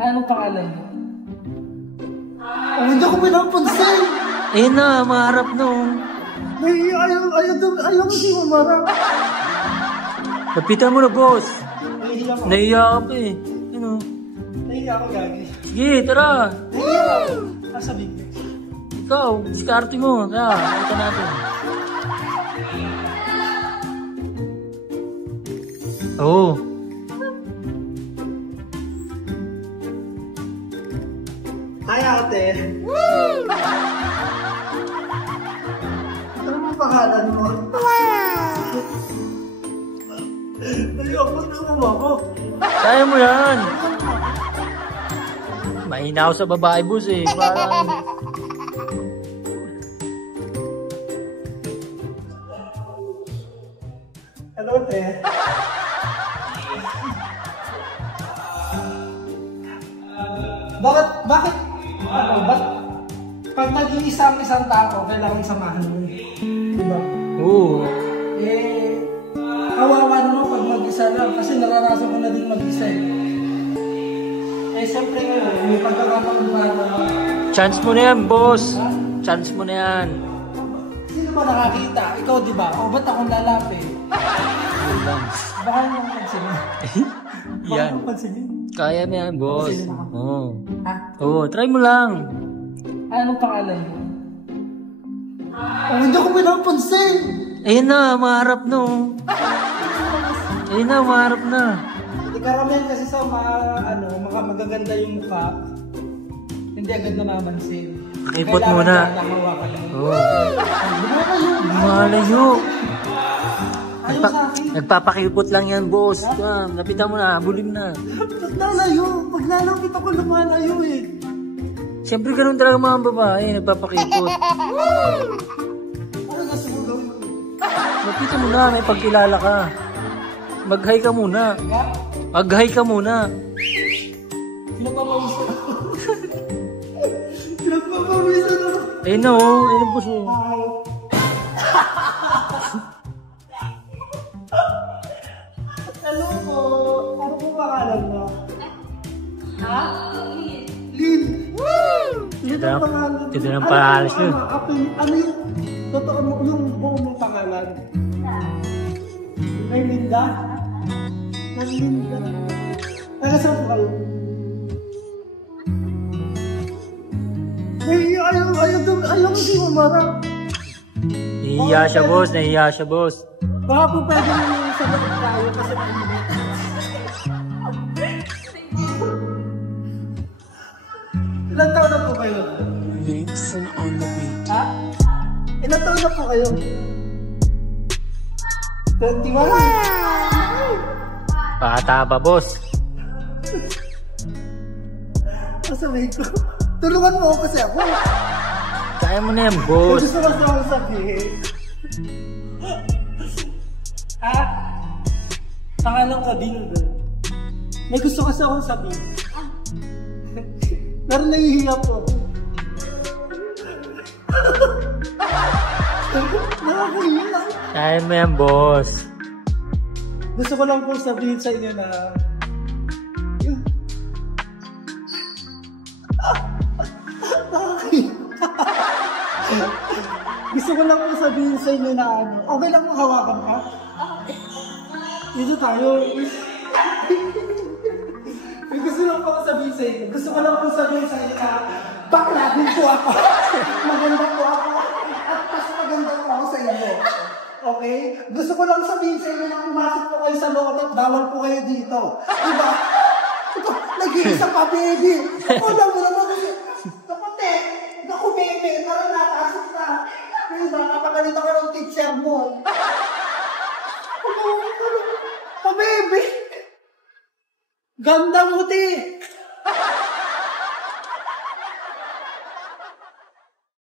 Anong pangalan mo? Oh, hindi ako pinapansin! Ayun na, maharap no. Ayaw kasi mamarap. Lapitan mo na, boss. Nahihiya ko. Nahiya ka pa eh. Ano? Nahihiya ako, Gagi. Sige, tara. Nahihiya ako. Sabi ko. Ikaw, diskarte mo. Tara, ito natin. Oo. Hi, ate. Ano ang pangalan mo? Ayoko na ako. Kaya mo yan. Mahina ako sa babae, boss eh. Parang... Hello, te. Bakit, pag nag-iisa ang isang tao, kailangan samahan mo. Diba? Oo. Kawawa naman pag mag-isa lang, kasi naranasan ko na din mag-isa eh. Siyempre ngayon, may pagkakataon ba na... Chance mo na yan, boss. Chance mo na yan. Sino ba nakakita? Ikaw, di ba? O ba't akong lalapit? Yun lang. Baka yung pansinin. Baka Yan. yung pansinin. Kaya mo yan, boss. Oo. Ha? Oo, try mo lang. Anong pangalan mo? Oh, hindi ako pinapansin! Ayun na, maharap no. Ayun na, maharap na. Hindi karamihan kasi sa mga magaganda yung mukha, hindi agad namamansin. Pakipot muna. Oo. Malayo. Ayaw sa akin. Nagpapakipot lang yan, boss. Lapitan mo na, habulin na. Ba't nalayo? Pag nalapit ako lumalayo eh. Siyempre ganun talaga mga babae, nagpapakipot. Ano gusto mo gawin? Lapitan mo na, may pagkilala ka. Mag-hi ka muna. Mag-hi ka muna. Pinagpapawisan ako. Pinagpapawisan ako. Ayun na oh, ayun po siya. Hello po. Ano po pangalan mo? Ha? Lynn. Lynn ang pangalan. Ito ng pangalan nyo. Ano yung totoo mo, yung buong mong pangalan? Kay Linda? Kay Linda. Taga saan po kayo? Ayaw kasi mamarap. Nahihiya siya, boss. Nahihiya siya, boss. Baka po pwede naman sa loob tayo kasi mainit. Ilan taon na po kayo? Vixen on the beat. Ha? Ilan taon na po kayo? 21? Bata pa, boss. Masabi ko. Tulungan mo ako kasi ako. Kaya mo na yan, boss. Gusto lang ako sabihin. Ha? Pangalan ka din, girl. May gusto kasi akong sabihin. Pero nahihiya po. Nakakahiya lang. Kaya mo yan, boss. Gusto ko lang po sabihin sa inyo na gusto ko lang po sabihin sa inyo na okay lang kung hawakan ka? Dito tayo. May gusto lang po sabihin sa inyo. Gusto ko lang po sabihin sa inyo na bakla din po ako. Maganda po ako. At mas maganda po ako sa inyo. Okay? Gusto ko lang sabihin sa inyo na pumasok po kayo sa loob at bawal po kayo dito. Diba? Ito, nag-iisa pa, baby. Wala mo naman kasi. Nakote, naku, baby. Tara na, tasok na. Diba, napagalit ako ng teacher mo. Oh, baby. Ganda mo, ti.